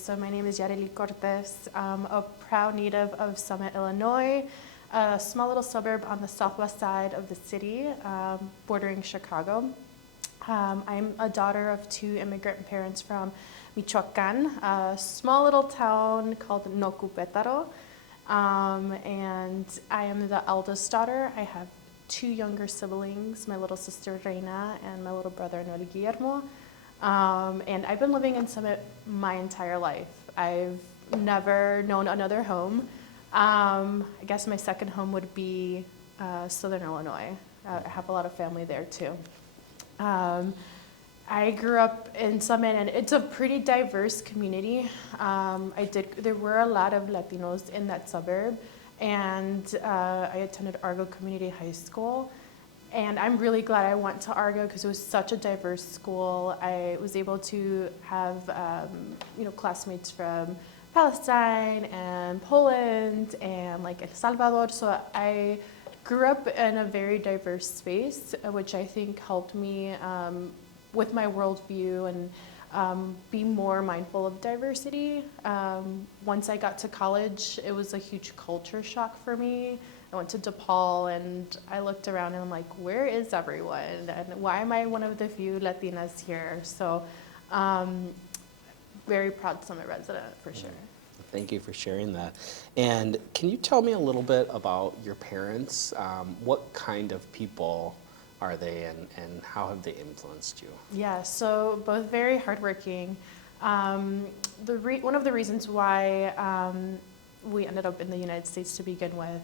So my name is Yareli Cortez. I'm a proud native of Summit, Illinois, a small little suburb on the southwest side of the city, bordering Chicago. I'm a daughter of two immigrant parents from Michoacan, a small little town called Nocupetaro. And I am the eldest daughter. I have two younger siblings, my little sister Reina and my little brother Noel Guillermo. And I've been living in Summit my entire life. I've never known another home. I guess my second home would be Southern Illinois. I have a lot of family there too. I grew up in Summit, and it's a pretty diverse community. There were a lot of Latinos in that suburb, and I attended Argo Community High School. And I'm really glad I went to Argo because it was such a diverse school. I was able to have classmates from Palestine and Poland and like El Salvador. So I grew up in a very diverse space, which I think helped me with my worldview and be more mindful of diversity. Once I got to college, it was a huge culture shock for me. I went to DePaul and I looked around and I'm like, where is everyone? And why am I one of the few Latinas here? So very proud Summit resident for sure. Thank you for sharing that. And can you tell me a little bit about your parents? What kind of people are they, and how have they influenced you? Yeah, so both very hardworking. One of the reasons why we ended up in the United States to begin with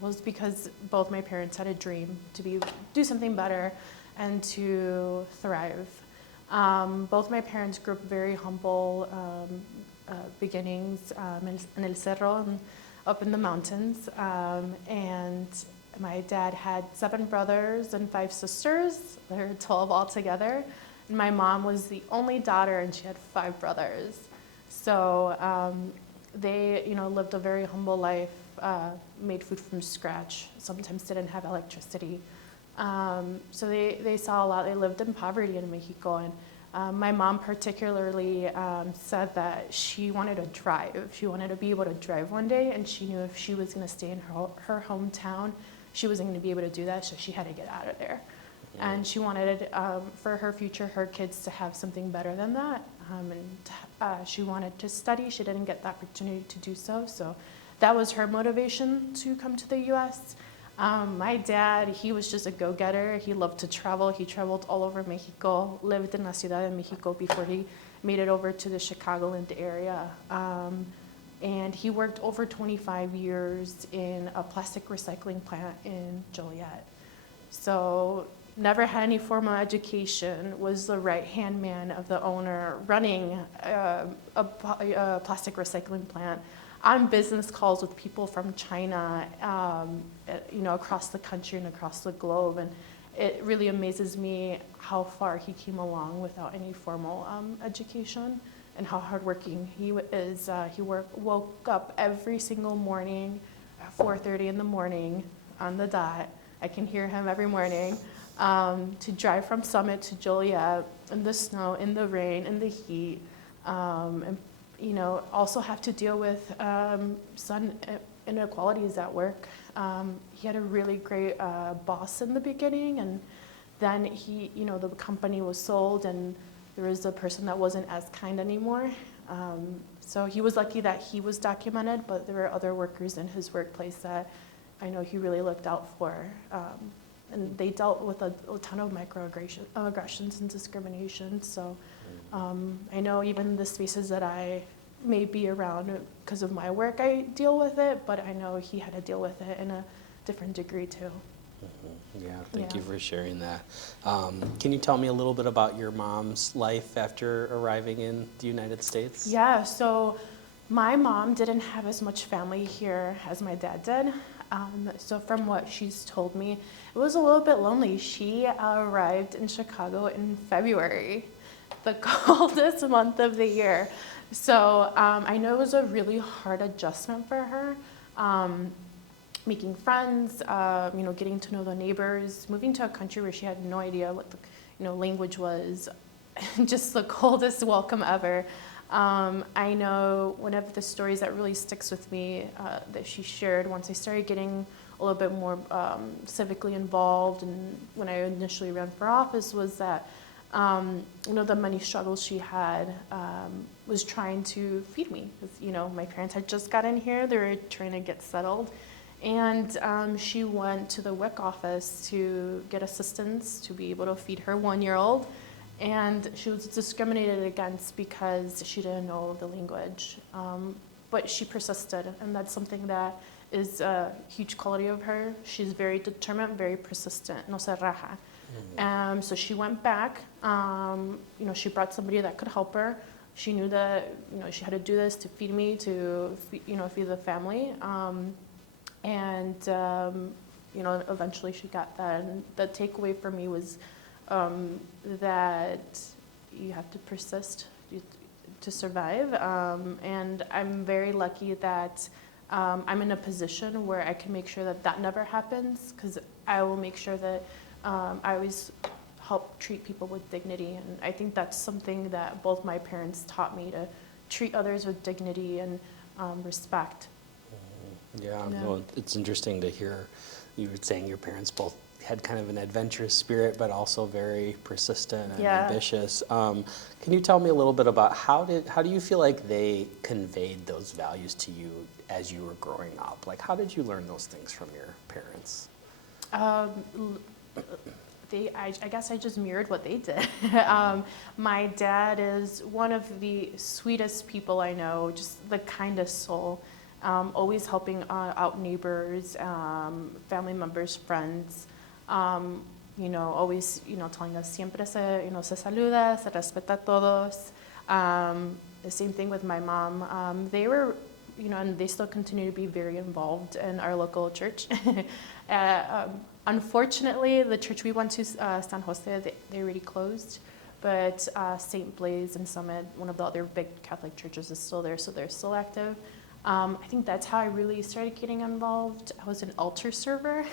was because both my parents had a dream to do something better and to thrive. Both my parents grew up very humble beginnings in El Cerro, up in the mountains, and my dad had 7 brothers and 5 sisters. There were 12 altogether. And my mom was the only daughter, and she had 5 brothers. So they, lived a very humble life, made food from scratch, sometimes didn't have electricity. So they saw a lot. They lived in poverty in Mexico. And my mom particularly said that she wanted to drive. She wanted to be able to drive one day, and she knew if she was going to stay in her hometown, she wasn't going to be able to do that, so she had to get out of there. And she wanted for her future, her kids to have something better than that. She wanted to study. She didn't get the opportunity to do so. So that was her motivation to come to the U.S. My dad, he was just a go-getter. He loved to travel. He traveled all over Mexico, lived in La Ciudad de Mexico before he made it over to the Chicagoland area. And he worked over 25 years in a plastic recycling plant in Joliet. So never had any formal education, was the right-hand man of the owner running a plastic recycling plant, on business calls with people from China, across the country and across the globe. And it really amazes me how far he came along without any formal education, and how hardworking he is. He woke up every single morning at 4:30 in the morning on the dot. I can hear him every morning to drive from Summit to Joliet in the snow, in the rain, in the heat, and also have to deal with some inequalities at work. He had a really great boss in the beginning, and then the company was sold, and there was a person that wasn't as kind anymore. So he was lucky that he was documented, but there were other workers in his workplace that I know he really looked out for. And they dealt with a ton of microaggressions and discrimination. So I know even the spaces that I may be around because of my work, I deal with it, but I know he had to deal with it in a different degree too. Mm-hmm. Yeah, thank you for sharing that. Can you tell me a little bit about your mom's life after arriving in the United States? Yeah, so my mom didn't have as much family here as my dad did. So from what she's told me, it was a little bit lonely. She arrived in Chicago in February, the coldest month of the year. So I know it was a really hard adjustment for her. Making friends, getting to know the neighbors, moving to a country where she had no idea what the language was, just the coldest welcome ever. I know one of the stories that really sticks with me that she shared once I started getting a little bit more civically involved, and when I initially ran for office, was that the money struggles she had was trying to feed me. 'Cause, my parents had just got in here; they were trying to get settled, and she went to the WIC office to get assistance to be able to feed her 1-year-old. And she was discriminated against because she didn't know the language. But she persisted, and that's something that is a huge quality of her. She's very determined, very persistent, no se raja. So she went back, she brought somebody that could help her. She knew that, she had to do this to feed me, to, feed the family. Eventually she got that. And the takeaway for me was that you have to persist to survive. And I'm very lucky that I'm in a position where I can make sure that that never happens, because I will make sure that I always help treat people with dignity. And I think that's something that both my parents taught me, to treat others with dignity and respect. Yeah, no, it's interesting to hear you were saying your parents both had kind of an adventurous spirit, but also very persistent and ambitious. Can you tell me a little bit about how do you feel like they conveyed those values to you as you were growing up? Like, how did you learn those things from your parents? I guess I just mirrored what they did. My dad is one of the sweetest people I know, just the kindest soul, always helping out neighbors, family members, friends. Always, telling us siempre se saluda, se respeta a todos. The same thing with my mom. They were, and they still continue to be very involved in our local church. Unfortunately, the church we went to, San Jose, they already closed. But St. Blaise and Summit, one of the other big Catholic churches, is still there, so they're still active. I think that's how I really started getting involved. I was an altar server.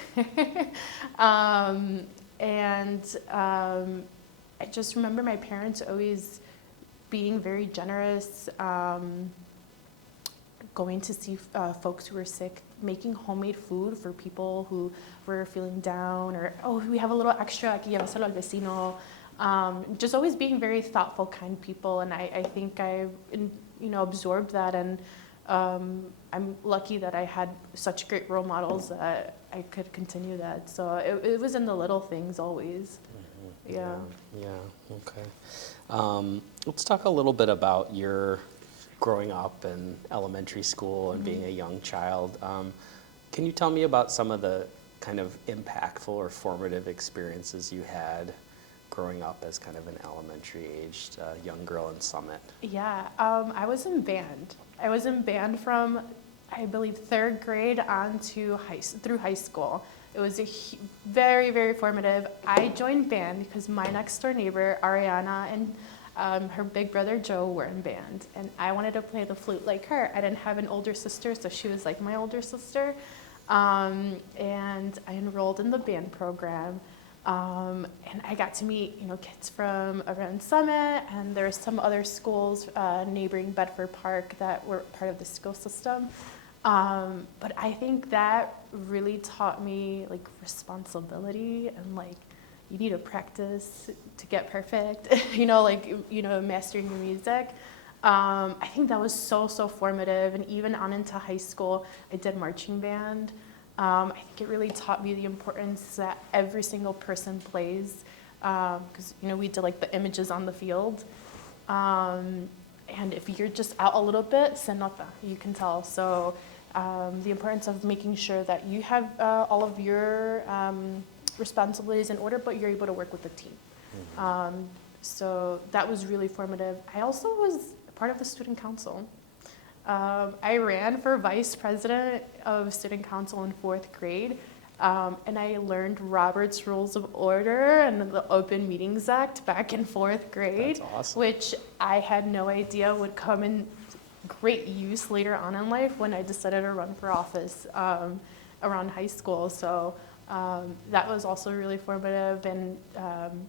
I just remember my parents always being very generous, going to see folks who were sick, making homemade food for people who were feeling down, or, we have a little extra, aquí llévaselo al vecino. Just always being very thoughtful, kind people, and I think I absorbed that, and I'm lucky that I had such great role models that I could continue that. So it was in the little things always. Yeah, okay. Let's talk a little bit about your growing up in elementary school and being a young child. Can you tell me about some of the kind of impactful or formative experiences you had growing up as kind of an elementary-aged young girl in Summit? Yeah, I was in band. I was in band from, I believe, 3rd grade on to through high school. It was very, very formative. I joined band because my next door neighbor, Ariana, and her big brother, Joe, were in band. And I wanted to play the flute like her. I didn't have an older sister, so she was like my older sister. And I enrolled in the band program. And I got to meet, kids from around Summit, and there were some other schools neighboring Bedford Park that were part of the school system. But I think that really taught me responsibility, and you need to practice to get perfect, mastering your music. I think that was so formative, and even on into high school, I did marching band. I think it really taught me the importance that every single person plays, because we did the images on the field, and if you're just out a little bit, se nota, you can tell. So the importance of making sure that you have all of your responsibilities in order, but you're able to work with the team. So that was really formative. I also was part of the student council. I ran for vice president of student council in 4th grade, and I learned Robert's Rules of Order and the Open Meetings Act back in 4th grade. That's awesome. Which I had no idea would come in great use later on in life when I decided to run for office around high school. So that was also really formative, and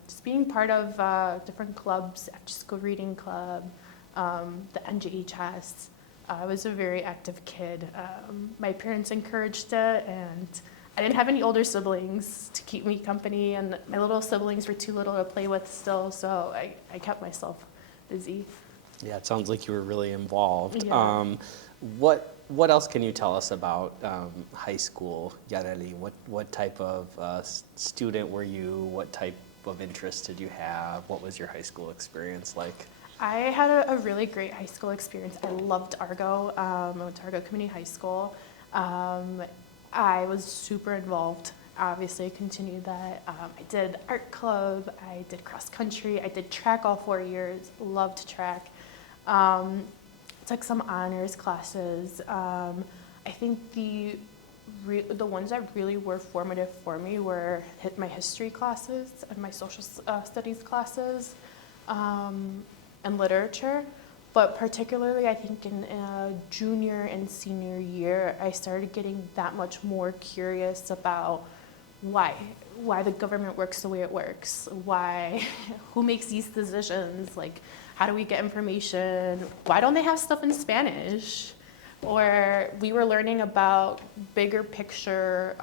just being part of different clubs, after school reading club, the NJHS. I was a very active kid. My parents encouraged it, and I didn't have any older siblings to keep me company, and my little siblings were too little to play with still, so I kept myself busy. Yeah, it sounds like you were really involved. Yeah. What else can you tell us about high school, Yareli? What type of student were you? What type of interest did you have? What was your high school experience like? I had a really great high school experience. I loved Argo. I went to Argo Community High School. I was super involved. Obviously, I continued that. I did art club. I did cross country. I did track all 4 years. Loved track. Took some honors classes. I think the ones that really were formative for me were my history classes and my social studies classes. And literature, but particularly I think in junior and senior year, I started getting that much more curious about why the government works the way it works, who makes these decisions, like how do we get information, why don't they have stuff in Spanish, or we were learning about bigger picture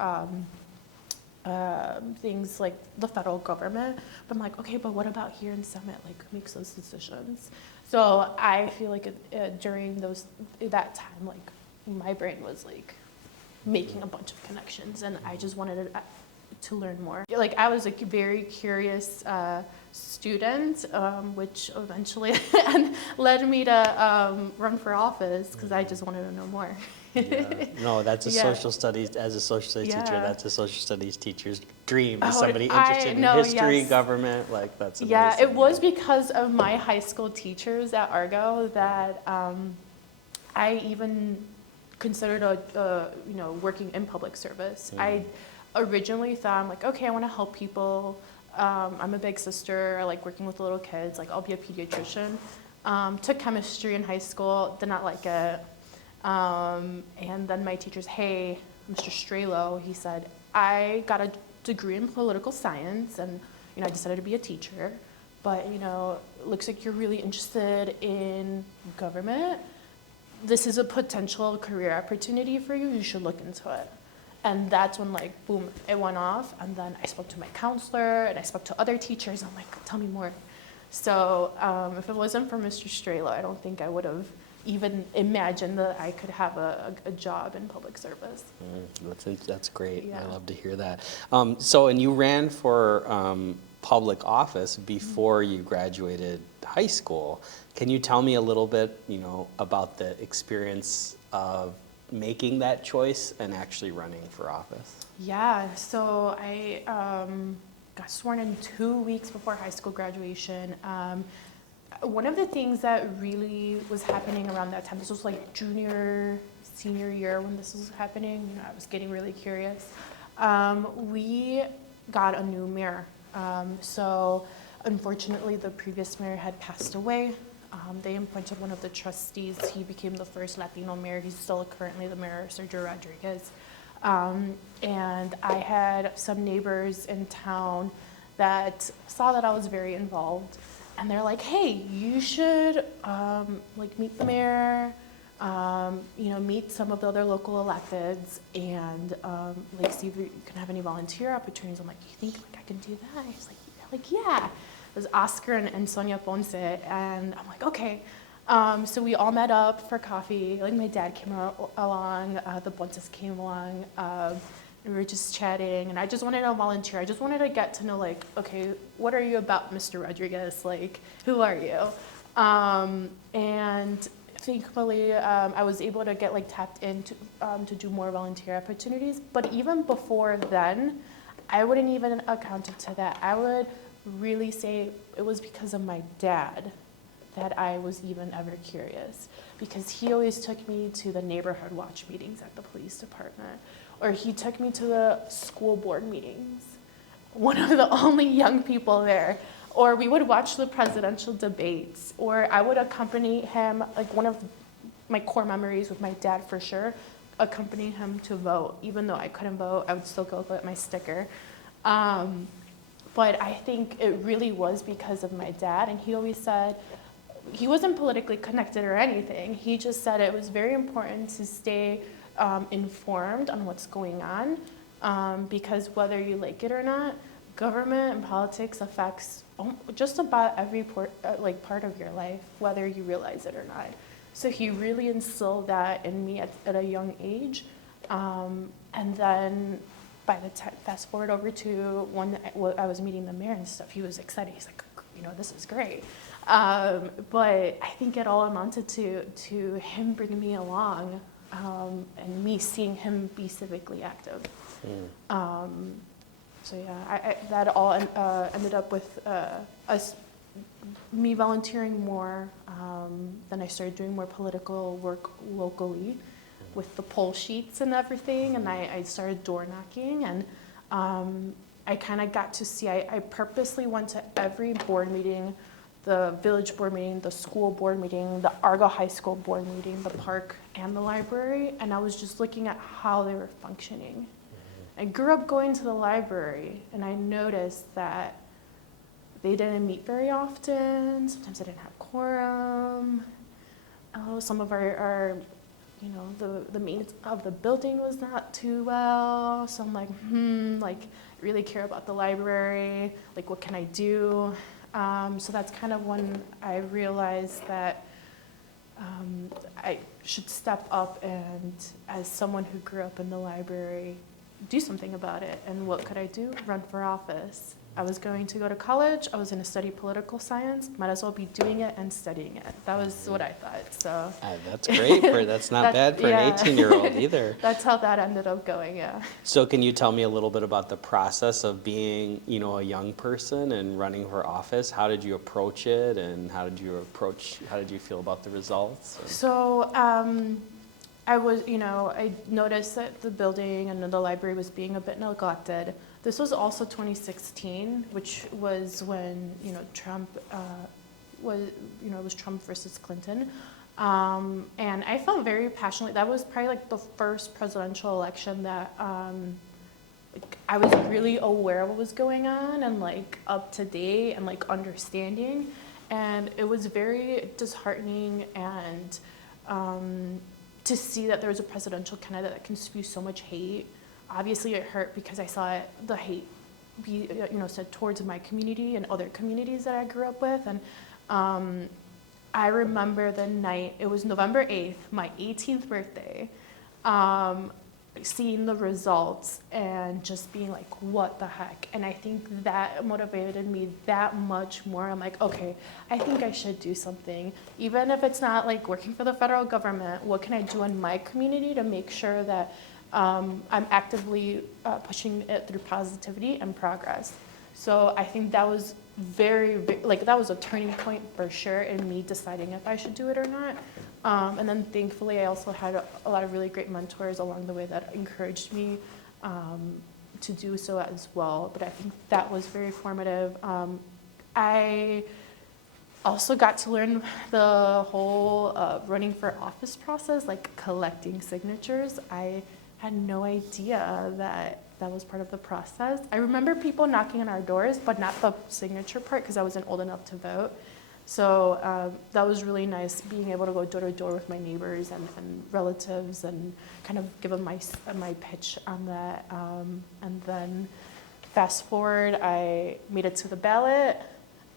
things like the federal government, but I'm like, okay, but what about here in Summit? Like, who makes those decisions? So I feel like during that time, like my brain was like making a bunch of connections, and I just wanted to learn more. Like I was like a very curious student, which eventually led me to run for office because I just wanted to know more. Yeah. No, that's a Yeah. social studies, as a social studies teacher, Yeah. that's a social studies teacher's dream. Is Oh, somebody I interested in know, history, yes. government, like that's amazing. Yeah, it was because of my high school teachers at Argo that I even considered working in public service. I originally thought, I'm like, okay, I want to help people. I'm a big sister. I like working with little kids. Like, I'll be a pediatrician. Took chemistry in high school. Did not like it. And then my teachers, hey, Mr. Strelo, he said, I got a degree in political science, and I decided to be a teacher. But it looks like you're really interested in government. This is a potential career opportunity for you. You should look into it. And that's when, like, boom, it went off. And then I spoke to my counselor, and I spoke to other teachers. I'm like, tell me more. So if it wasn't for Mr. Strelo, I don't think I would have even imagined that I could have a job in public service. That's great. Yeah. I love to hear that. And you ran for public office before you graduated high school. Can you tell me a little bit, about the experience of making that choice and actually running for office? Yeah, so I got sworn in 2 weeks before high school graduation. One of the things that really was happening around that time, this was like junior, senior year when this was happening, I was getting really curious. We got a new mayor. So unfortunately, the previous mayor had passed away. They appointed one of the trustees. He became the first Latino mayor. He's still currently the mayor, Sergio Rodriguez. And I had some neighbors in town that saw that I was very involved. And they're like, hey, you should meet the mayor, meet some of the other local electeds, and see if you can have any volunteer opportunities. I'm like, you think I can do that? He's like, yeah. It was Oscar and Sonia Ponce, and I'm like, okay. So we all met up for coffee. Like my dad came along, the Ponces came along. And we were just chatting, and I just wanted to volunteer. I just wanted to get to know, like, okay, what are you about, Mr. Rodriguez? Like, who are you? And thankfully, I was able to get, tapped into to do more volunteer opportunities. But even before then, I wouldn't even account it to that. I would really say it was because of my dad that I was even ever curious, because he always took me to the neighborhood watch meetings at the police department, or he took me to the school board meetings, one of the only young people there, or we would watch the presidential debates, or I would accompany him, one of my core memories with my dad for sure, accompanying him to vote. Even though I couldn't vote, I would still go get my sticker. But I think it really was because of my dad, and he always said, he wasn't politically connected or anything. He just said it was very important to stay informed on what's going on, because whether you like it or not, government and politics affects just about every part of your life, whether you realize it or not. So he really instilled that in me at a young age. And then by the time, fast forward over to when I was meeting the mayor and stuff, he was excited. He's like, this is great. But I think it all amounted to him bringing me along, and me seeing him be civically active. So yeah, that all ended up with me volunteering more. Then I started doing more political work locally with the poll sheets and everything, and I started door knocking, and I kind of got to see, I purposely went to every board meeting, the village board meeting, the school board meeting, the Argo High School board meeting, the park, and the library, and I was just looking at how they were functioning. I grew up going to the library, and I noticed that they didn't meet very often. Sometimes they didn't have quorum. Some of our the maintenance of the building was not too well. So I'm like, I really care about the library. Like, what can I do? So that's kind of when I realized that I should step up and, as someone who grew up in the library, do something about it. And what could I do? Run for office. I was going to go to college. I was going to study political science. Might as well be doing it and studying it. That was what I thought. So that's great. That's not bad for an 18-year-old either. That's how that ended up going. Yeah. So can you tell me a little bit about the process of being, a young person and running for office? How did you approach it, and how did you feel about the results? So I was, I noticed that the building and the library was being a bit neglected. This was also 2016, which was when, Trump it was Trump versus Clinton. And I felt very passionately. That was probably like the first presidential election that I was really aware of what was going on and like up to date and like understanding. And it was very disheartening and to see that there was a presidential candidate that can spew so much hate. Obviously, it hurt because I saw the hate be, said towards my community and other communities that I grew up with. And I remember the night, it was November 8th, my 18th birthday, seeing the results and just being like, what the heck? And I think that motivated me that much more. I'm like, okay, I think I should do something. Even if it's not like working for the federal government, what can I do in my community to make sure that I'm actively pushing it through positivity and progress. So I think that was that was a turning point for sure in me deciding if I should do it or not. And then thankfully I also had a lot of really great mentors along the way that encouraged me to do so as well. But I think that was very formative. I also got to learn the whole running for office process, like collecting signatures. I had no idea that was part of the process. I remember people knocking on our doors, but not the signature part because I wasn't old enough to vote. So that was really nice, being able to go door to door with my neighbors and relatives and kind of give them my pitch on that. And then fast forward, I made it to the ballot,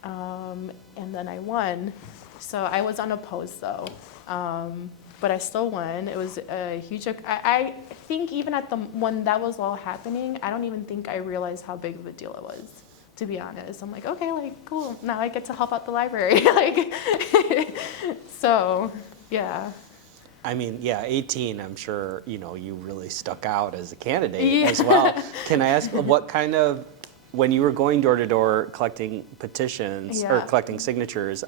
and then I won. So I was unopposed though. But I still won. It was a huge, I think even when that was all happening, I don't even think I realized how big of a deal it was, to be honest. I'm like, okay, like, cool. Now I get to help out the library. So, yeah. I mean, yeah, 18, I'm sure, you really stuck out as a candidate as well. Can I ask when you were going door to door collecting petitions or collecting signatures,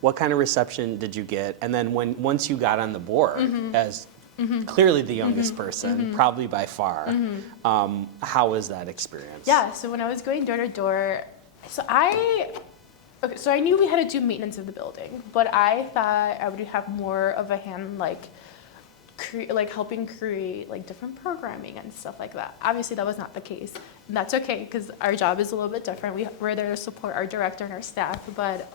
what kind of reception did you get? And then once you got on the board as clearly the youngest person, probably by far, how was that experience? Yeah, so when I was going door to door, so I knew we had to do maintenance of the building, but I thought I would have more of a hand helping create like different programming and stuff like that. Obviously that was not the case, and that's okay because our job is a little bit different. We're there to support our director and our staff, but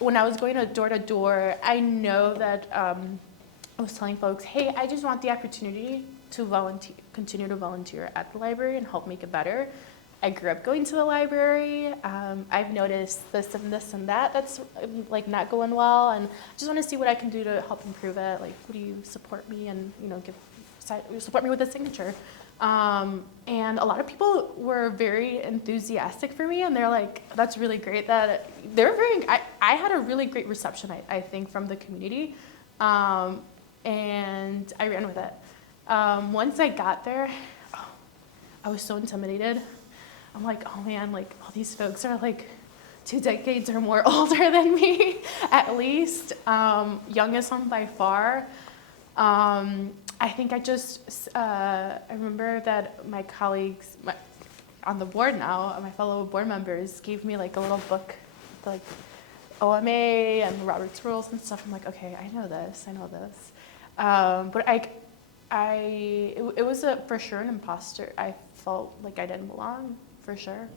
when I was going to door, I know that I was telling folks, hey, I just want the opportunity to volunteer, continue to volunteer at the library and help make it better. I grew up going to the library. I've noticed this and this and that that's like not going well, and I just want to see what I can do to help improve it. Like, would you support me and support me with a signature? And a lot of people were very enthusiastic for me, and they're like, that's really great. That they're very. I had a really great reception, I think, from the community, and I ran with it. Once I got there, I was so intimidated. I'm like, oh man, like all these folks are like 2 decades or more older than me, at least. Youngest one by far. I think I remember that my colleagues on the board now, my fellow board members, gave me like a little book, like OMA and Robert's Rules and stuff. I'm like, okay, I know this. But it was for sure an imposter. I felt like I didn't belong, for sure.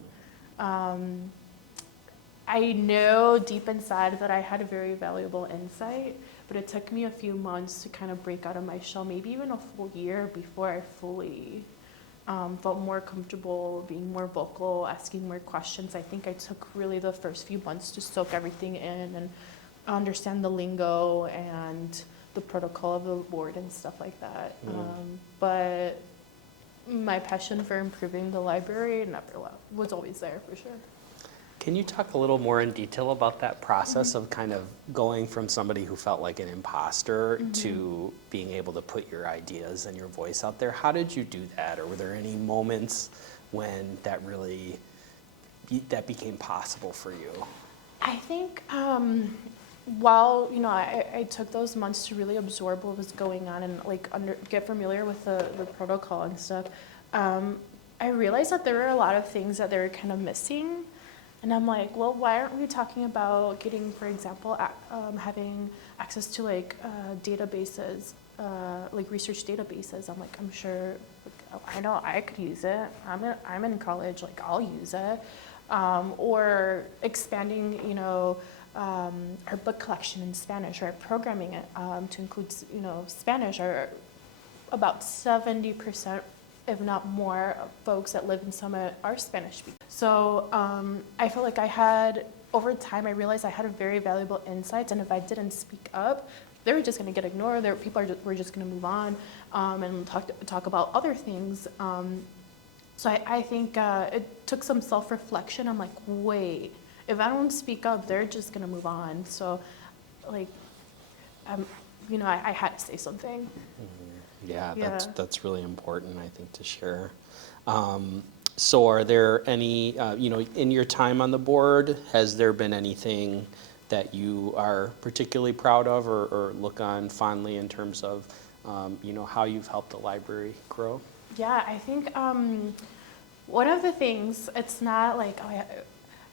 I know deep inside that I had a very valuable insight, but it took me a few months to kind of break out of my shell, maybe even a full year before I fully felt more comfortable being more vocal, asking more questions. I think I took really the first few months to soak everything in and understand the lingo and the protocol of the board and stuff like that. But my passion for improving the library never left, was always there for sure. Can you talk a little more in detail about that process of kind of going from somebody who felt like an imposter to being able to put your ideas and your voice out there? How did you do that? Or were there any moments when that really, that became possible for you? I think while, I took those months to really absorb what was going on and like get familiar with the protocol and stuff, I realized that there were a lot of things that they were kind of missing. And I'm like, well, why aren't we talking about getting, for example, having access to like databases, like research databases? I'm like, I'm sure, I know I could use it. I'm in college, like I'll use it. Or expanding, our book collection in Spanish, or programming it to include, Spanish. Or about 70%, if not more, of folks that live in Summit are Spanish speakers. So I felt like over time, I realized I had a very valuable insights, and if I didn't speak up, they were just going to get ignored. Were just going to move on and talk about other things. So I think it took some self-reflection. I'm like, wait, if I don't speak up, they're just going to move on. So, like, I had to say something. Yeah, that's really important, I think, to share. So are there any, in your time on the board, has there been anything that you are particularly proud of or look on fondly in terms of, how you've helped the library grow? Yeah, I think one of the things, it's not like,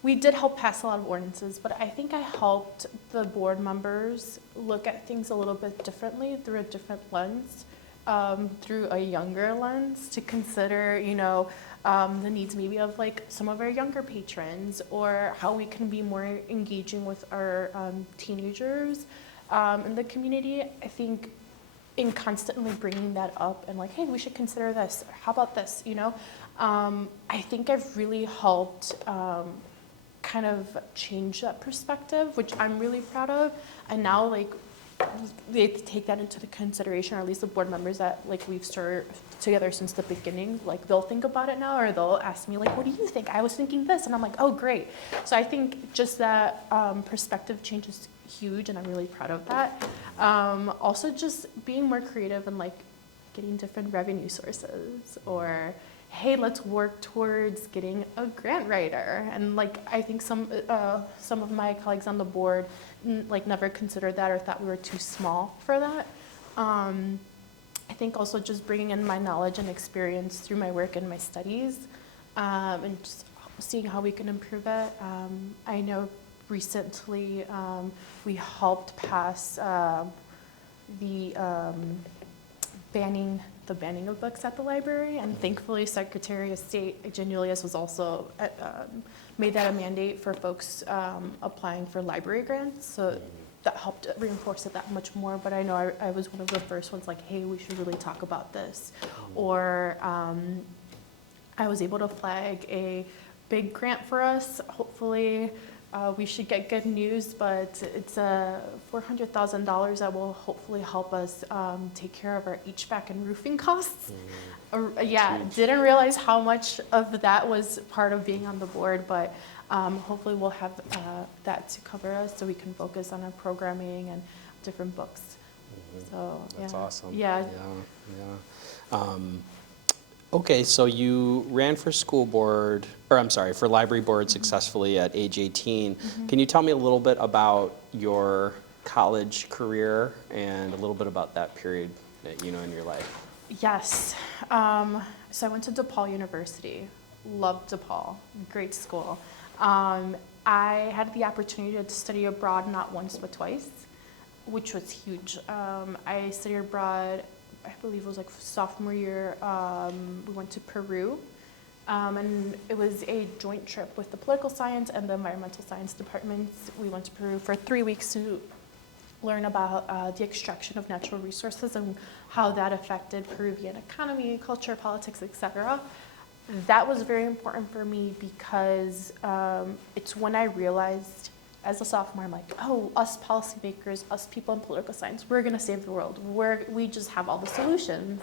we did help pass a lot of ordinances, but I think I helped the board members look at things a little bit differently through a different lens. Through a younger lens, to consider, the needs maybe of like some of our younger patrons, or how we can be more engaging with our teenagers in the community. I think in constantly bringing that up and like, hey, we should consider this. How about this? I think I've really helped kind of change that perspective, which I'm really proud of. And now, like, they take that into the consideration, or at least the board members that like we've started together since the beginning, like they'll think about it now, or they'll ask me like, what do you think? I was thinking this, and I'm like, oh, great. So I think just that perspective change is huge, and I'm really proud of that. Also just being more creative and like getting different revenue sources, or hey, let's work towards getting a grant writer. And like, I think some of my colleagues on the board like never considered that, or thought we were too small for that. I think also just bringing in my knowledge and experience through my work and my studies, and just seeing how we can improve it. I know recently we helped pass the banning the banning of books at the library, and thankfully Secretary of State Jen Julius was also made that a mandate for folks applying for library grants, so that helped reinforce it that much more. But I know I was one of the first ones like, hey, we should really talk about this. Or I was able to flag a big grant for us. Hopefully we should get good news, but it's $400,000 that will hopefully help us take care of our HVAC and roofing costs. Yeah, didn't realize how much of that was part of being on the board, but hopefully we'll have that to cover us so we can focus on our programming and different books. So That's awesome. Yeah. Okay, so you ran for school board, or I'm sorry, for library board successfully at age 18. Can you tell me a little bit about your college career and a little bit about that period that, in your life? Yes. So I went to DePaul University. Loved DePaul. Great school. I had the opportunity to study abroad not once but twice, which was huge. I studied abroad, I believe it was like sophomore year. We went to Peru, and it was a joint trip with the political science and the environmental science departments. We went to Peru for 3 weeks to learn about the extraction of natural resources and how that affected Peruvian economy, culture, politics, etc. That was very important for me because it's when I realized as a sophomore, I'm like, oh, us policymakers, us people in political science, we're gonna save the world. We just have all the solutions.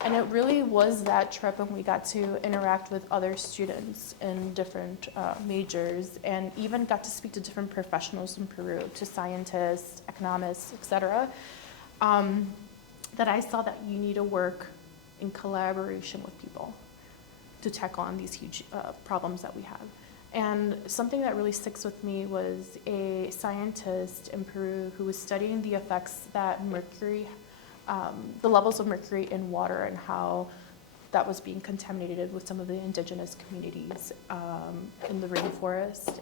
And it really was that trip when we got to interact with other students in different majors, and even got to speak to different professionals in Peru, to scientists, economists, etc., that I saw that you need to work in collaboration with people to tackle on these huge problems that we have. And something that really sticks with me was a scientist in Peru who was studying the effects that mercury, the levels of mercury in water and how that was being contaminated with some of the indigenous communities in the rainforest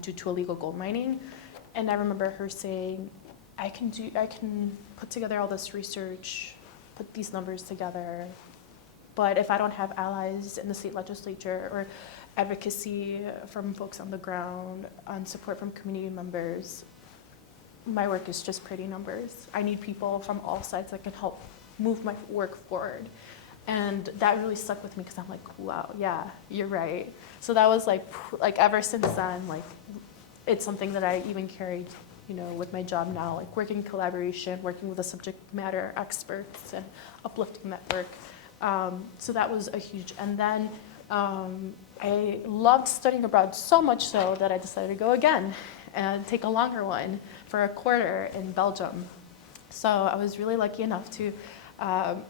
due to illegal gold mining. And I remember her saying, I can put together all this research, put these numbers together, but if I don't have allies in the state legislature or advocacy from folks on the ground, and support from community members, my work is just pretty numbers. I need people from all sides that can help move my work forward. And that really stuck with me because I'm like, wow, yeah, you're right. So that was like ever since then, like it's something that I even carried, with my job now, like working in collaboration, working with the subject matter experts and uplifting that work. So that was a huge, and then I loved studying abroad so much so that I decided to go again and take a longer one for a quarter in Belgium. So I was really lucky enough to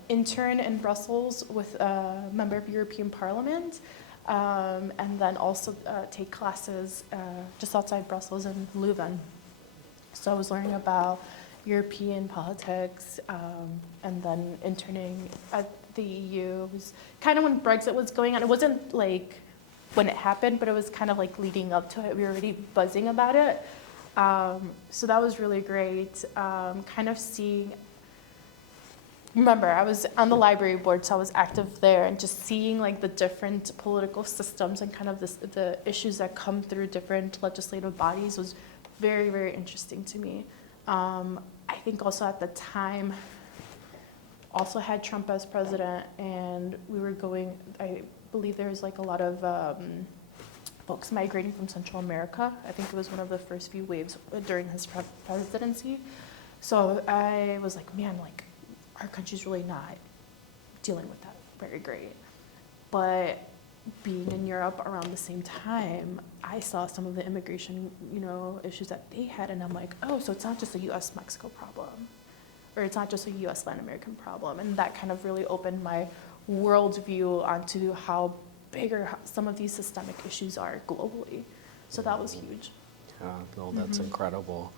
intern in Brussels with a member of European Parliament, and then also take classes just outside Brussels in Leuven. So I was learning about European politics, and then interning at the EU. It was kind of when Brexit was going on. It wasn't like when it happened, but it was kind of like leading up to it. We were already buzzing about it. So that was really great. Kind of seeing, remember, I was on the library board, so I was active there, and just seeing like the different political systems and kind of the issues that come through different legislative bodies was very, very interesting to me. I think also at the time, also had Trump as president, and we were going, I believe there was like a lot of folks migrating from Central America. I think it was one of the first few waves during his presidency. So I was like, man, like our country's really not dealing with that very great. But being in Europe around the same time, I saw some of the immigration, issues that they had, and I'm like, oh, so it's not just a U.S.-Mexico problem, or it's not just a U.S. Latin American problem. And that kind of really opened my worldview onto how bigger some of these systemic issues are globally. So that was huge. Yeah, no, that's incredible.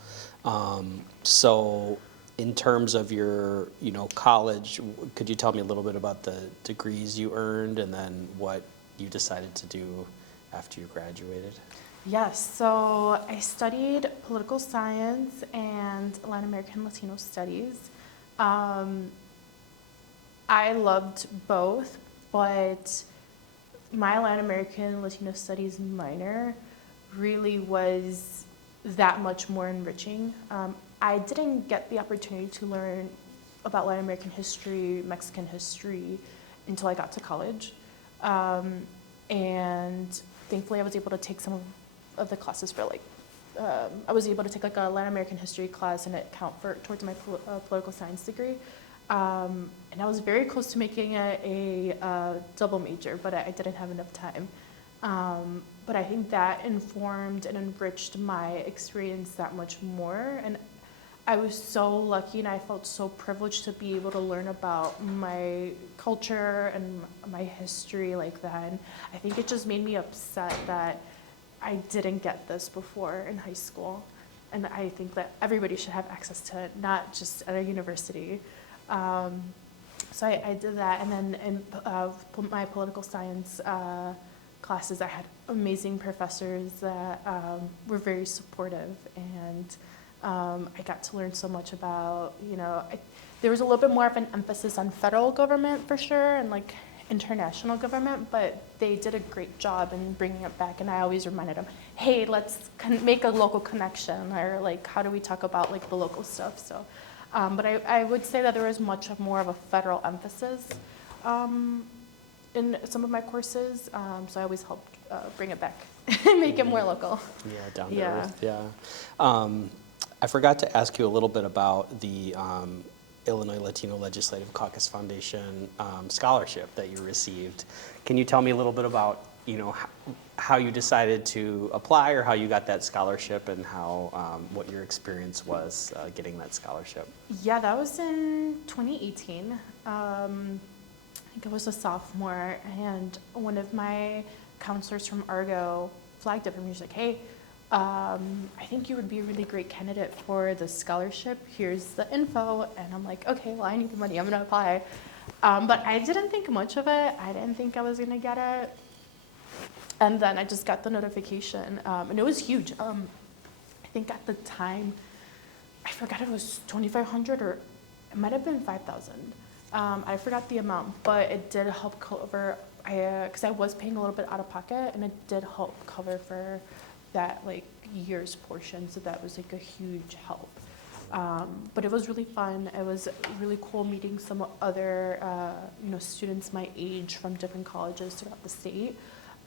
So in terms of your, college, could you tell me a little bit about the degrees you earned and then what you decided to do after you graduated? Yes, so I studied political science and Latin American Latino studies. I loved both, but my Latin American Latino Studies minor really was that much more enriching. I didn't get the opportunity to learn about Latin American history, Mexican history, until I got to college. And thankfully I was able to take some of the classes for I was able to take like a Latin American history class and it count towards my political science degree. And I was very close to making it a double major, but I didn't have enough time. But I think that informed and enriched my experience that much more. And I was so lucky and I felt so privileged to be able to learn about my culture and my history like that. And I think it just made me upset that I didn't get this before in high school. And I think that everybody should have access to it, not just at a university. So I did that, and then in my political science classes, I had amazing professors that were very supportive, and I got to learn so much about, there was a little bit more of an emphasis on federal government for sure, and like international government, but they did a great job in bringing it back, and I always reminded them, hey, let's make a local connection, or like, how do we talk about like the local stuff, so. But I would say that there was much more of a federal emphasis in some of my courses, so I always helped bring it back and make it more local. Yeah, down to earth, yeah. I forgot to ask you a little bit about the Illinois Latino Legislative Caucus Foundation scholarship that you received. Can you tell me a little bit about, how you decided to apply or how you got that scholarship and how, what your experience was getting that scholarship? Yeah, that was in 2018. I think I was a sophomore, and one of my counselors from Argo flagged it for me. She's like, hey, I think you would be a really great candidate for the scholarship. Here's the info. And I'm like, okay, well, I need the money. I'm going to apply. But I didn't think much of it. I didn't think I was going to get it. And then I just got the notification, and it was huge. I think at the time, I forgot it was 2,500 or it might have been 5,000. I forgot the amount, but it did help cover, because I was paying a little bit out of pocket, and it did help cover for that like year's portion, so that was like a huge help. But it was really fun. It was really cool meeting some other students my age from different colleges throughout the state.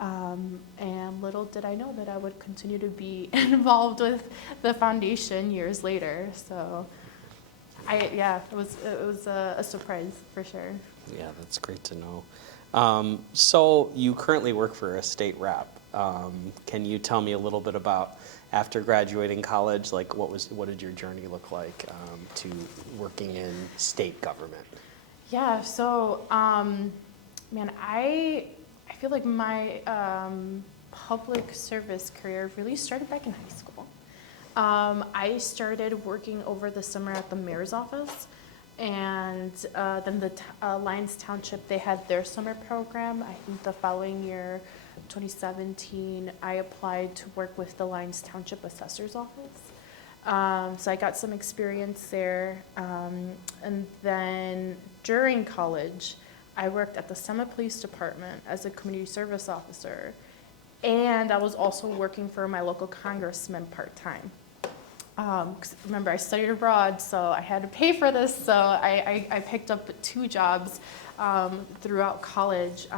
And little did I know that I would continue to be involved with the foundation years later. So, it was a surprise for sure. Yeah, that's great to know. So you currently work for a state rep. Can you tell me a little bit about after graduating college, like what did your journey look like to working in state government? Yeah, so I feel like my public service career really started back in high school. I started working over the summer at the mayor's office, and then the Lyons Township, they had their summer program. I think the following year, 2017, I applied to work with the Lyons Township Assessor's Office. So I got some experience there. And then during college, I worked at the Summit Police Department as a community service officer, and I was also working for my local congressman part-time. 'Cause remember, I studied abroad, so I had to pay for this, so I picked up 2 jobs throughout college.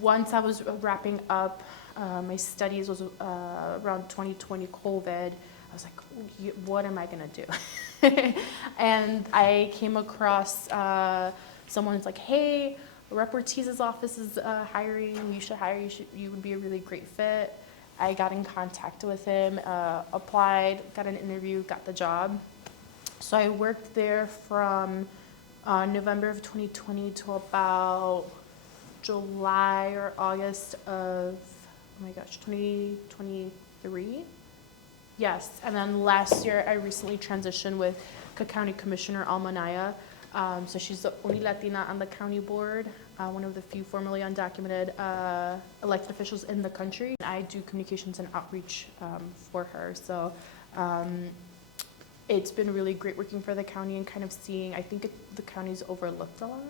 Once I was wrapping up my studies, was around 2020 COVID. I was like, what am I gonna do? And I came across someone's like, hey, Rep. Ortiz's office is hiring. You should hire. You would be a really great fit. I got in contact with him, applied, got an interview, got the job. So I worked there from November of 2020 to about July or August of, 2023. Yes, and then last year I recently transitioned with County Commissioner Almanaya. So she's the only Latina on the county board, one of the few formerly undocumented elected officials in the country. I do communications and outreach for her. So it's been really great working for the county and kind of seeing, I think the county's overlooked a lot.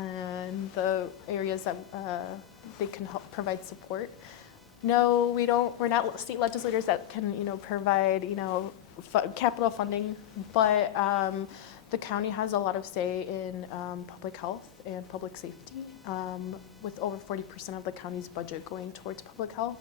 and the areas that they can help provide support. No, we don't. We're not state legislators that can, provide, capital funding, but the county has a lot of say in public health and public safety, with over 40% of the county's budget going towards public health.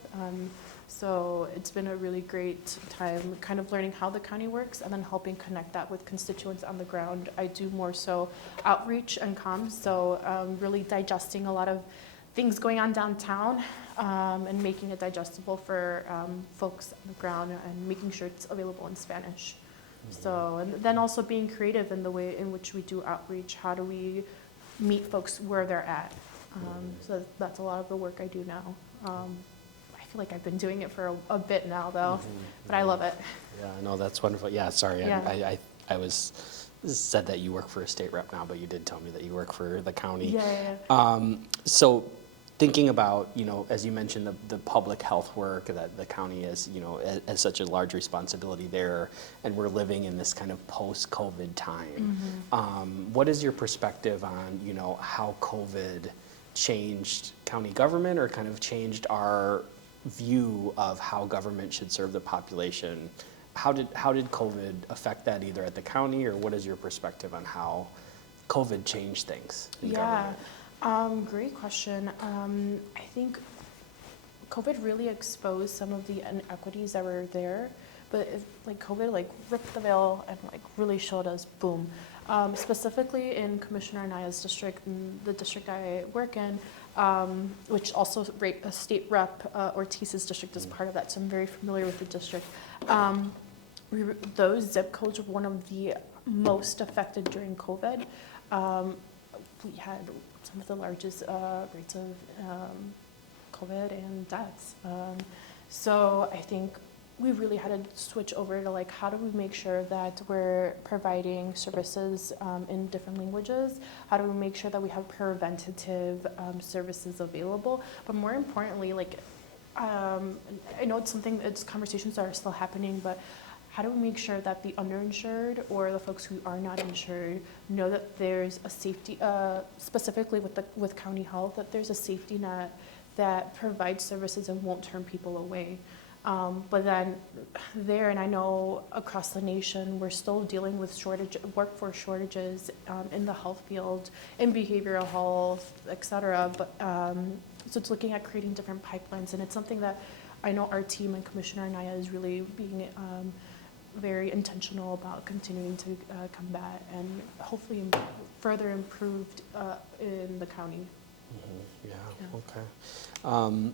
So it's been a really great time kind of learning how the county works and then helping connect that with constituents on the ground. I do more so outreach and comms, so really digesting a lot of things going on downtown, and making it digestible for folks on the ground and making sure it's available in Spanish. So, and then also being creative in the way in which we do outreach. How do we meet folks where they're at? So that's a lot of the work I do now. I feel like I've been doing it for a bit now, though, but I love it. Yeah, no, that's wonderful. Yeah, sorry, Yeah. I was said that you work for a state rep now, but you did tell me that you work for the county. Yeah. So thinking about, as you mentioned, the public health work that the county is, has such a large responsibility there, and we're living in this kind of post-COVID time. What is your perspective on, how COVID changed county government or kind of changed our view of how government should serve the population? How did COVID affect that either at the county, or what is your perspective on how COVID changed things in government? Great question. I think COVID really exposed some of the inequities that were there, but COVID ripped the veil and really showed us, boom. Specifically in Commissioner Anaya's district, in the district I work in, which also State Rep Ortiz's district is part of that, so I'm very familiar with the district. Those zip codes were one of the most affected during COVID. We had some of the largest rates of COVID and deaths. So I think we really had to switch over to how do we make sure that we're providing services in different languages? How do we make sure that we have preventative services available? But more importantly, I know it's conversations that are still happening, but how do we make sure that the underinsured or the folks who are not insured know that there's a safety, specifically with county health, that there's a safety net that provides services and won't turn people away? But then and I know across the nation, we're still dealing with workforce shortages in the health field, in behavioral health, et cetera. But, so it's looking at creating different pipelines, and it's something that I know our team and Commissioner Anaya is really being very intentional about continuing to combat and hopefully further improved in the county. Okay.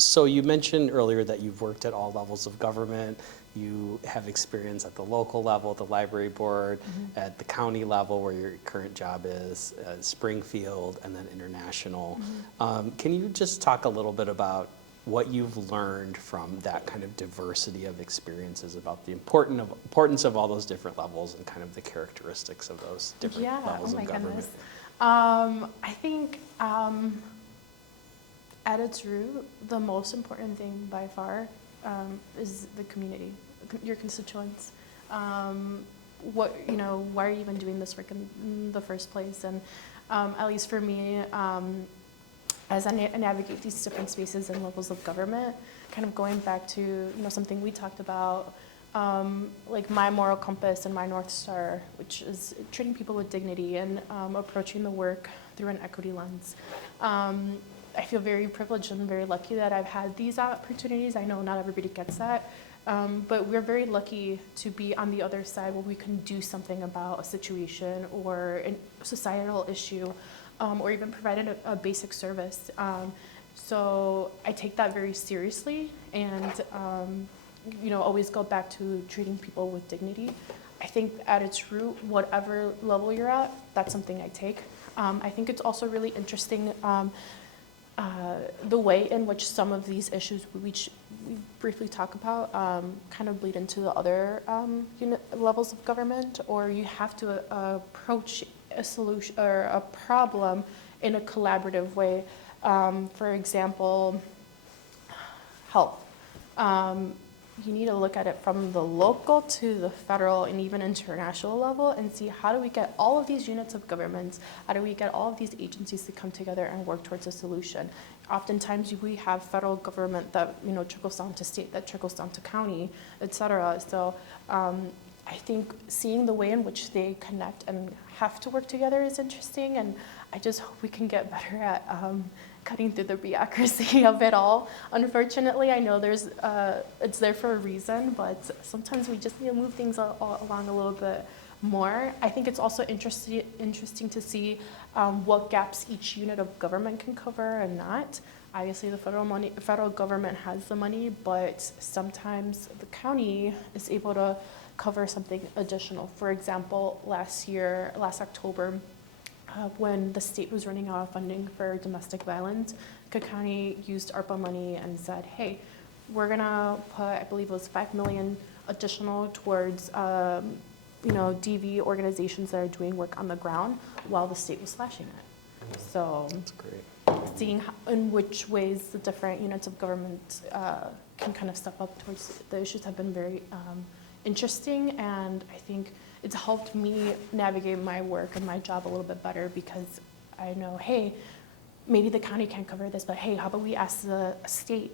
So you mentioned earlier that you've worked at all levels of government. You have experience at the local level, the library board, at the county level where your current job is, Springfield, and then international. Can you just talk a little bit about what you've learned from that kind of diversity of experiences, about the importance of all those different levels and kind of the characteristics of those different levels of government? Goodness. I think at its root, the most important thing by far is the community, your constituents. Why are you even doing this work in the first place? And at least for me, as I navigate these different spaces and levels of government, kind of going back to something we talked about, my moral compass and my North Star, which is treating people with dignity and approaching the work through an equity lens. I feel very privileged and very lucky that I've had these opportunities. I know not everybody gets that, but we're very lucky to be on the other side where we can do something about a situation or a societal issue, or even provide a basic service. So I take that very seriously, and always go back to treating people with dignity. I think at its root, whatever level you're at, that's something I take. I think it's also really interesting the way in which some of these issues we briefly talk about kind of bleed into the other levels of government, or you have to approach a solution or a problem in a collaborative way. For example, health. you need to look at it from the local to the federal and even international level and see how do we get all of these units of government, how do we get all of these agencies to come together and work towards a solution. Oftentimes we have federal government that trickles down to state, that trickles down to county, et cetera. So I think seeing the way in which they connect and have to work together is interesting, and I just hope we can get better at cutting through the bureaucracy of it all. Unfortunately, I know it's there for a reason, but sometimes we just need to move things along a little bit more. I think it's also interesting to see what gaps each unit of government can cover and not. Obviously, the federal government has the money, but sometimes the county is able to cover something additional. For example, last October, when the state was running out of funding for domestic violence, Cook County used ARPA money and said, hey, we're gonna put, I believe it was $5 million additional towards DV organizations that are doing work on the ground while the state was slashing it. So that's great. Seeing in which ways the different units of government can kind of step up towards the issues have been very interesting, and I think it's helped me navigate my work and my job a little bit better, because I know, hey, maybe the county can't cover this, but hey, how about we ask the state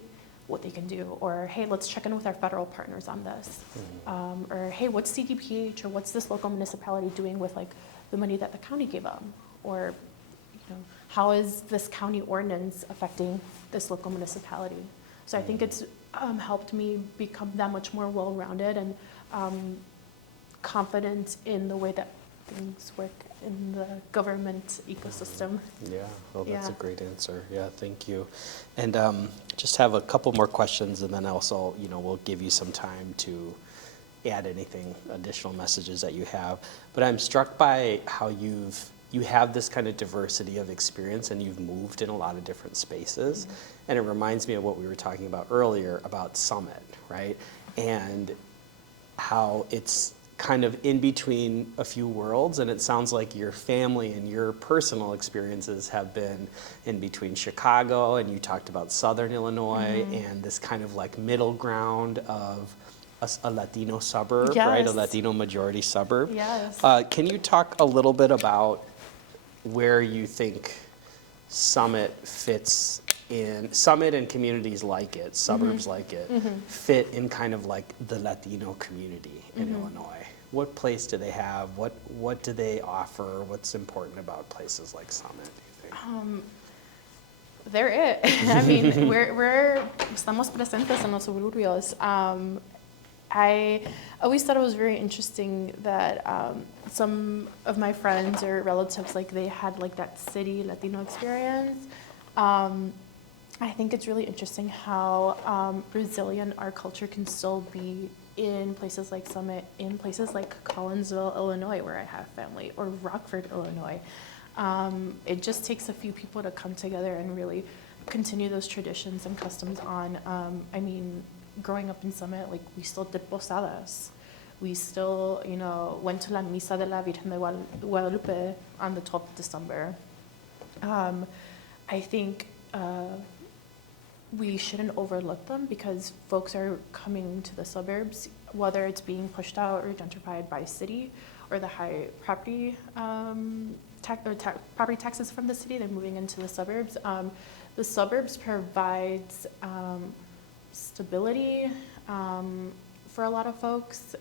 what they can do? Or hey, let's check in with our federal partners on this. Or hey, what's CDPH or what's this local municipality doing with like the money that the county gave them? Or how is this county ordinance affecting this local municipality? So I think it's helped me become that much more well-rounded and confident in the way that things work in the government ecosystem. Yeah, well, that's a great answer. Yeah, thank you. And just have a couple more questions, and then also, we'll give you some time to add anything, additional messages that you have. But I'm struck by how you have this kind of diversity of experience, and you've moved in a lot of different spaces. Mm-hmm. And it reminds me of what we were talking about earlier about Summit, right? And how it's kind of in between a few worlds, and it sounds like your family and your personal experiences have been in between Chicago, and you talked about Southern Illinois, mm-hmm. and this kind of like middle ground of a Latino suburb, yes. right? A Latino majority suburb. Yes. Can you talk a little bit about where you think Summit fits in, Summit and communities like it, suburbs mm-hmm. like it, mm-hmm. fit in kind of like the Latino community in mm-hmm. Illinois? What place do they have? What do they offer? What's important about places like Summit, do you think? They're it. I mean, we're estamos presentes en los suburbios. I always thought it was very interesting that some of my friends or relatives, like they had like that city Latino experience. I think it's really interesting how resilient our culture can still be in places like Summit, in places like Collinsville, Illinois, where I have family, or Rockford, Illinois. It just takes a few people to come together and really continue those traditions and customs on. I mean, growing up in Summit, like we still did posadas. We still, went to la Misa de la Virgen de Guadalupe on the 12th of December. I think we shouldn't overlook them, because folks are coming to the suburbs, whether it's being pushed out or gentrified by city or the high property property taxes from the city. They're moving into the suburbs. The suburbs provides stability for a lot of folks.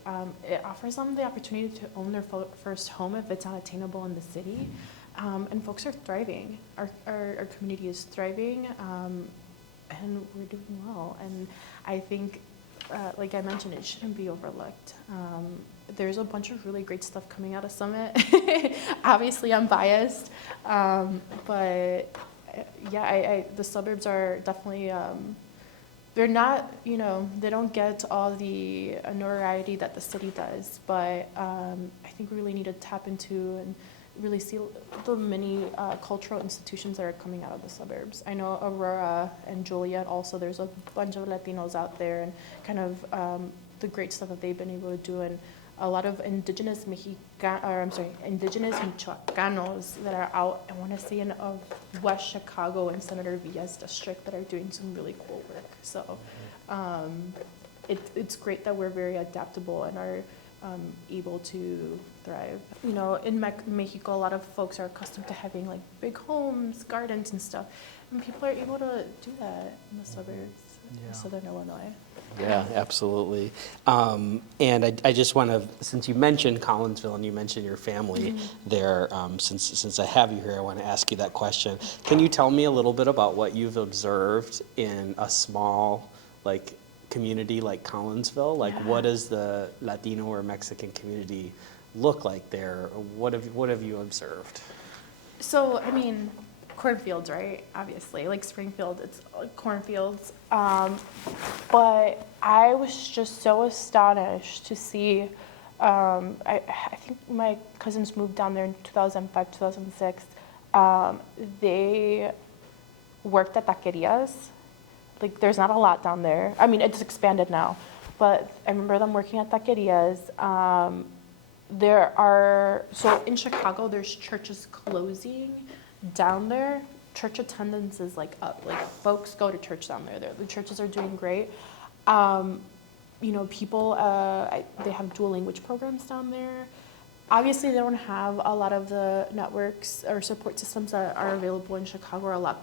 It offers them the opportunity to own their first home if it's not attainable in the city. And folks are thriving. Our community is thriving. And we're doing well. And I think, like I mentioned, it shouldn't be overlooked. There's a bunch of really great stuff coming out of Summit. Obviously, I'm biased, but yeah, the suburbs are definitely, they're not, they don't get all the notoriety that the city does, but I think we really need to tap into and really see the many cultural institutions that are coming out of the suburbs. I know Aurora and Joliet also, there's a bunch of Latinos out there, and kind of the great stuff that they've been able to do, and a lot of indigenous indigenous Michoacanos that are out, I want to say in West Chicago and Senator Villa's district, that are doing some really cool work. So it's great that we're very adaptable and are able to thrive. You know, in Mexico, a lot of folks are accustomed to having like big homes, gardens and stuff, and people are able to do that in the suburbs of Southern Illinois. Yeah, absolutely. And I just want to, since you mentioned Collinsville and you mentioned your family there, since I have you here, I want to ask you that question. Can you tell me a little bit about what you've observed in a small, like, community like Collinsville? Like, what does the Latino or Mexican community look like there? What have you observed? So, I mean, cornfields, right? Obviously, like Springfield, it's cornfields. But I was just so astonished to see. I think my cousins moved down there in 2005, 2006. They worked at taquerias. Like, there's not a lot down there. I mean, it's expanded now, but I remember them working at taquerias. So in Chicago, there's churches closing down there. Church attendance is like up. Like, folks go to church down there. The churches are doing great. You know, people, they have dual language programs down there. Obviously, they don't have a lot of the networks or support systems that are available in Chicago, or a lot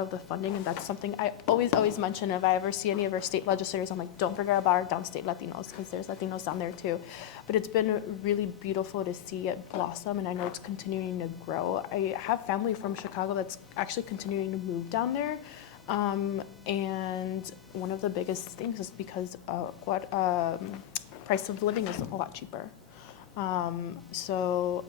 of the funding, and that's something I always mention. If I ever see any of our state legislators, I'm like, don't forget about our downstate Latinos, because there's Latinos down there too. But it's been really beautiful to see it blossom, and I know it's continuing to grow. I have family from Chicago that's actually continuing to move down there, and one of the biggest things is because price of living is a lot cheaper. So,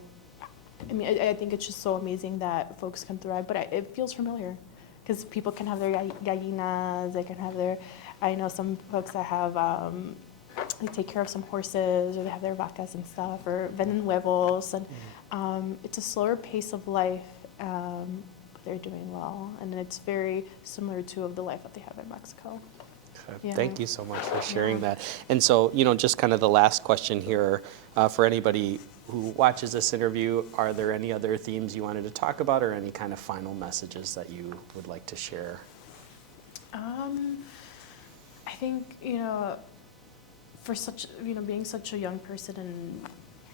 I mean, I think it's just so amazing that folks can thrive, but it feels familiar, because people can have their gallinas, they can have their, I know some folks that have, they take care of some horses, or they have their vacas and stuff, or venden huevos, and it's a slower pace of life, but they're doing well, and it's very similar to the life that they have in Mexico. Yeah. Thank you so much for sharing that. And so, you know, just kind of the last question here, for anybody who watches this interview, are there any other themes you wanted to talk about, or any kind of final messages that you would like to share? I think, you know, for being such a young person and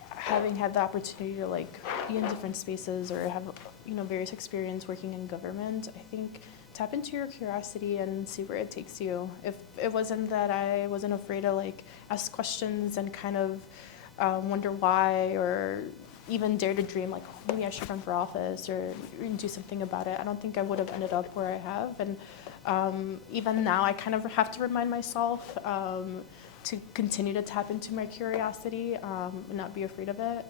having had the opportunity to like be in different spaces or have, you know, various experience working in government, I think tap into your curiosity and see where it takes you. If it wasn't that I wasn't afraid to like ask questions and kind of wonder why, or even dare to dream like, oh, maybe I should run for office or do something about it, I don't think I would have ended up where I have. And even now I kind of have to remind myself to continue to tap into my curiosity and not be afraid of it.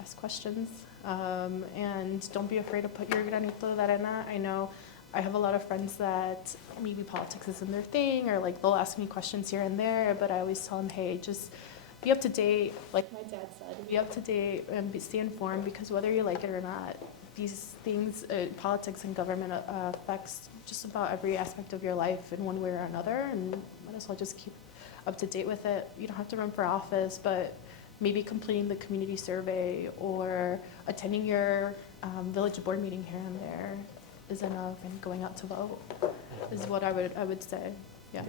Ask questions, and don't be afraid to put your granito de arena. I know I have a lot of friends that maybe politics isn't their thing, or like they'll ask me questions here and there, but I always tell them, hey, just be up to date, like my dad said, be up to date and stay informed, because whether you like it or not, these things, politics and government affects just about every aspect of your life in one way or another, and might as well just keep up to date with it. You don't have to run for office, but maybe completing the community survey or attending your village board meeting here and there is enough, and going out to vote is what I would say. Yeah.